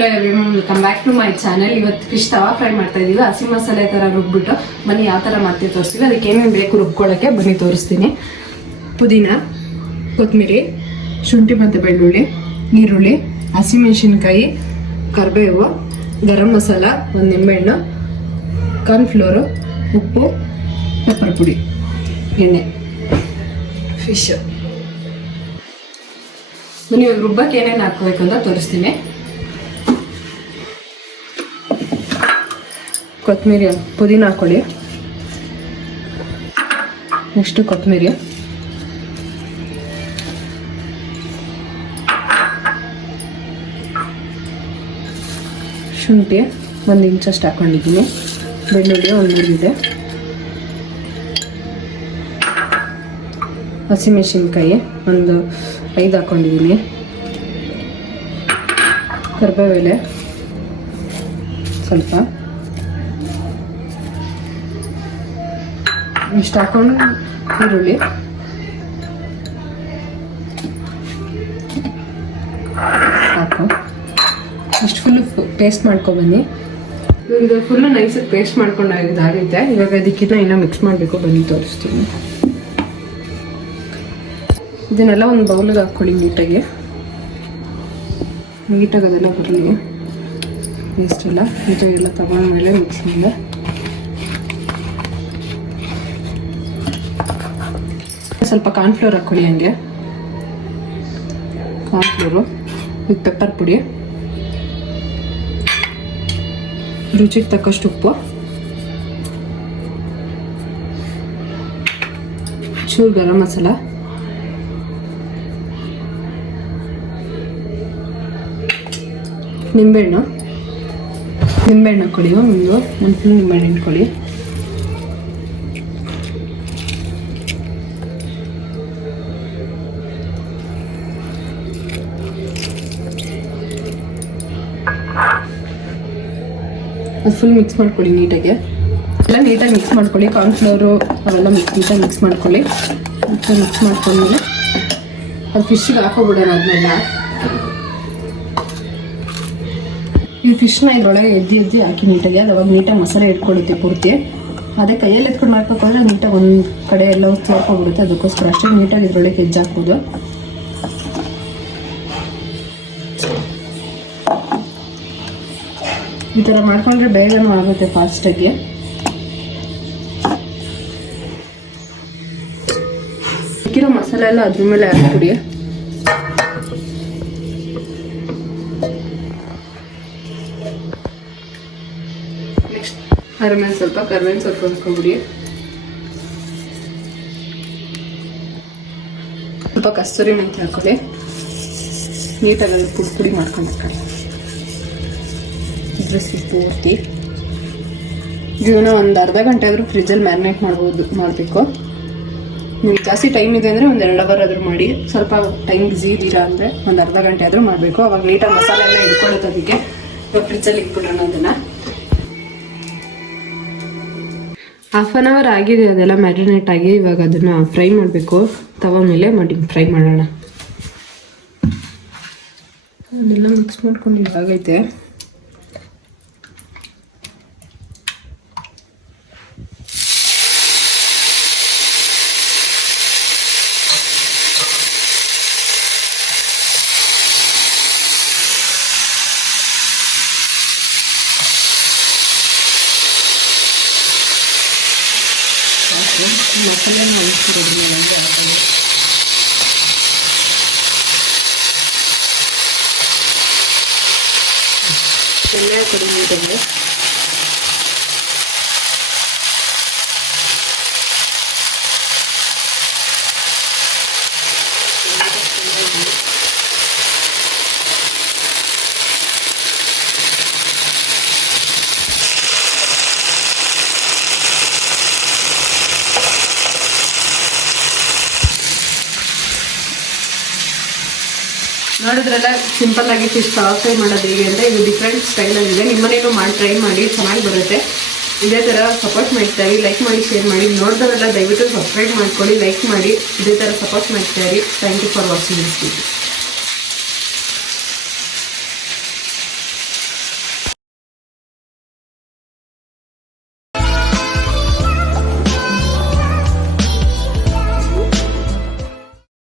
Hello everyone, welcome back to my channel. ಇವತ್ತು fish tawa fry ಮಾಡ್ತಾ ಇದೀವಿ. ಹಸಿ ಮಸಾಲೆ ತರ ರುಬ್ಬಿಟ್ಟು ಬನ್ನಿ ಯಾವ ತರ ಮಾಡ್ತೀವಿ ತೋರಿಸ್ತೀವಿ. ಅದಕ್ಕೆ ಏನೇನು ಬೇಕು ರುಬ್ಕೊಳ್ಳೋಕ್ಕೆ ಬನ್ನಿ ತೋರಿಸ್ತೀನಿ. ಪುದೀನ, ಕೊತ್ತಂಬರಿ, ಶುಂಠಿ ಮತ್ತು ಬೆಳ್ಳುಳ್ಳಿ, ಈರುಳ್ಳಿ, ಹಸಿಮೆಣಸಿನ್ಕಾಯಿ, ಕರಿಬೇವು, ಗರಂ ಮಸಾಲ, ಒಂದು ನಿಂಬೆಹಣ್ಣು, ಕಾರ್ನ್ಫ್ಲೋರು, ಉಪ್ಪು, ಪೆಪ್ಪರ್ ಪುಡಿ, ಎಣ್ಣೆ, ಫಿಶ್. ಬನ್ನಿ ಇವಾಗ ರುಬ್ಬಕ್ಕೆ ಏನೇನು ಹಾಕಬೇಕು ಅಂತ ತೋರಿಸ್ತೀನಿ. ಕೊತ್ತಂಬರಿ, ಪುದೀನ ಹಾಕೊಳ್ಳಿ. ನೆಕ್ಸ್ಟು ಕೊತ್ತಂಬರಿ, ಶುಂಠಿ 1 ಇಂಚಷ್ಟು ಹಾಕೊಂಡಿದ್ದೀನಿ, ಬೆಳ್ಳುಳ್ಳಿ 1 ಇದೆ, ಹಸಿಮೆಣಸಿನ್ಕಾಯಿ 5 ಹಾಕೊಂಡಿದ್ದೀನಿ, ಕರಿಬೇವು ಎಲೆ ಸ್ವಲ್ಪ ಇಷ್ಟು ಹಾಕೊಂಡು, ಈರುಳ್ಳಿ ಸಾಕು. ಇಷ್ಟು ಫುಲ್ಲು ಪೇಸ್ಟ್ ಮಾಡ್ಕೊಬನ್ನಿ. ಇವಾಗ ಇದು ಫುಲ್ಲು ನೈಸಾಗಿ ಪೇಸ್ಟ್ ಮಾಡ್ಕೊಂಡಾಗಿದ್ದಾಗೈತೆ. ಇವಾಗ ಅದಕ್ಕಿಂತ ಇನ್ನೂ ಮಿಕ್ಸ್ ಮಾಡಬೇಕು, ಬನ್ನಿ ತೋರಿಸ್ತೀನಿ. ಇದನ್ನೆಲ್ಲ ಒಂದು ಬೌಲಿಗೆ ಹಾಕ್ಕೊಳ್ಳಿ. ನೀಟಾಗಿ ಅದೆಲ್ಲ ಬರಲಿ. ಪೇಸ್ಟ್ ಎಲ್ಲ ನೀಟಾಗೆಲ್ಲ ತಗೊಂಡ್ಮೇಲೆ ಮಿಕ್ಸ್ ಮಾಡಿ ಸ್ವಲ್ಪ ಕಾರ್ನ್ಫ್ಲೋರ್ ಹಾಕ್ಕೊಳ್ಳಿ. ಹಂಗೆ ಕಾರ್ನ್ಫ್ಲೋರು ವಿತ್ ಪೆಪ್ಪರ್ ಪುಡಿ, ರುಚಿಗೆ ತಕ್ಕಷ್ಟು ಉಪ್ಪು, ಚೂರು ಗರಂ ಮಸಾಲ, ನಿಂಬೆಹಣ್ಣು ಹಾಕ್ಕೊಳ್ಳಿ. ಒಂದು ಫುಲ್ ನಿಂಬೆಹಣ್ಣು ಇಟ್ಕೊಳ್ಳಿ. ಅದು ಫುಲ್ ಮಿಕ್ಸ್ ಮಾಡ್ಕೊಳ್ಳಿ ನೀಟಾಗಿ. ಎಲ್ಲ ನೀಟಾಗಿ ಮಿಕ್ಸ್ ಮಾಡ್ಕೊಳ್ಳಿ. ಕಾರ್ನ್ಫ್ಲವರು ಅವೆಲ್ಲ ನೀಟಾಗಿ ಮಿಕ್ಸ್ ಮಾಡ್ಕೊಳ್ಳಿ. ಮಿಕ್ಸ್ ಮಾಡ್ಕೊಂಡ್ಮೇಲೆ ಅದು ಫಿಶ್ಗೆ ಹಾಕೋಬಿಡೋಣ. ಅದನ್ನೆಲ್ಲ ಈ ಫಿಶ್ನ ಇದರೊಳಗೆ ಎದ್ದಿ ಹಾಕಿ ನೀಟಾಗಿ. ಅದು ಅವಾಗ ನೀಟಾಗಿ ಮಸಾಲೆ ಇಟ್ಕೊಳ್ಳುತ್ತೆ ಪೂರ್ತಿ. ಅದೇ ಕೈಯಲ್ಲಿ ಎತ್ಕೊಂಡು ಮಾಡ್ಕೋದ್ರೆ ನೀಟಾಗಿ ಒಂದು ಕಡೆ ಎಲ್ಲ ಸೇರ್ಕೊಬಿಡುತ್ತೆ. ಅದಕ್ಕೋಸ್ಕರ ಅಷ್ಟೇ ನೀಟಾಗಿ ಇದರೊಳಗೆ ಹೆಜ್ಜೆ ಹಾಕೋದು. ಈ ಥರ ಮಾಡ್ಕೊಂಡ್ರೆ ಬೇಗನೂ ಆಗುತ್ತೆ, ಫಾಸ್ಟಾಗಿ. ಹಾಕಿರೋ ಮಸಾಲೆ ಎಲ್ಲ ಅದ್ರ ಮೇಲೆ ಹಾಕ್ಬಿಡಿ. ನೆಕ್ಸ್ಟ್ ಅದ್ರ ಮೇಲೆ ಸ್ವಲ್ಪ ಕರಿಬೇವಿನ ಸೊಪ್ಪು ಹಾಕ್ಕೊಬಿಡಿ. ಸ್ವಲ್ಪ ಕಸ್ತೂರಿ ಮೆಂತ್ಯ ಹಾಕೊಳ್ಳಿ. ನೀಟಾಗಿ ಅದ್ರ ಪುಡಿ ಮಾಡ್ಕೊಂಡು ಹಾಕೊಳ್ಳಿ. ಪೂರ್ತಿ ಇದನ್ನ ಒಂದು ಅರ್ಧ ಗಂಟೆ ಆದರೂ ಫ್ರಿಜ್ಜಲ್ಲಿ ಮ್ಯಾರಿನೇಟ್ ಮಾಡಬೇಕು. ನಿಮ್ಗೆ ಜಾಸ್ತಿ ಟೈಮ್ ಇದೆ ಅಂದರೆ ಒಂದು 2 ಅವರ್ ಆದರೂ ಮಾಡಿ. ಸ್ವಲ್ಪ ಟೈಮ್ ಬಿಸಿ ಇದ್ದೀರಾ ಅಂದರೆ ಒಂದು ಅರ್ಧ ಗಂಟೆ ಆದರೂ ಮಾಡಬೇಕು. ಅವಾಗ ನೀಟಾಗಿ ಮಸಾಲೆ ಎಲ್ಲ ಇಟ್ಕೊಳ್ಳುತ್ತೆ. ಅದಕ್ಕೆ ಇವಾಗ ಫ್ರಿಜ್ಜಲ್ಲಿ ಇಟ್ಬಿಡೋಣ. ಅದನ್ನು ಹಾಫ್ ಆನ್ ಅವರ್ ಆಗಿದೆ ಅದೆಲ್ಲ ಮ್ಯಾರಿನೇಟ್ ಆಗಿ. ಇವಾಗ ಅದನ್ನು ಫ್ರೈ ಮಾಡಬೇಕು. ತವ ಮೇಲೆ ಫ್ರೈ ಮಾಡೋಣ. ಅದೆಲ್ಲ ಮಿಕ್ಸ್ ಮಾಡ್ಕೊಂಡು ಇದಾಗೈತೆ. ಮಸಾಲೆ ಮಾಡಿಸ್ತಿರೋದು ಎಣ್ಣೆ ಕೊಡಿ ನೀಟಾಗಿ. ನೋಡಿದ್ರೆಲ್ಲ ಸಿಂಪಲ್ ಆಗಿ ಫಿಶ್ ತವಾ ಫ್ರೈ ಮಾಡೋದು ಹೇಗೆ ಅಂತ. ಇದು ಡಿಫ್ರೆಂಟ್ ಸ್ಟೈಲಲ್ಲಿದೆ. ನಿಮ್ಮನೇನು ಮಾಡಿ ಟ್ರೈ ಮಾಡಿ, ಚೆನ್ನಾಗಿ ಬರುತ್ತೆ. ಇದೇ ಥರ ಸಪೋರ್ಟ್ ಮಾಡ್ತಾಯಿರಿ. ಲೈಕ್ ಮಾಡಿ, ಶೇರ್ ಮಾಡಿ. ನೋಡಿದವರೆಲ್ಲ ದಯವಿಟ್ಟು ಸಬ್ಸ್ಕ್ರೈಬ್ ಮಾಡ್ಕೊಳ್ಳಿ, ಲೈಕ್ ಮಾಡಿ. ಇದೇ ಥರ ಸಪೋರ್ಟ್ ಮಾಡ್ತಾಯಿರಿ. Thank you for watching this video.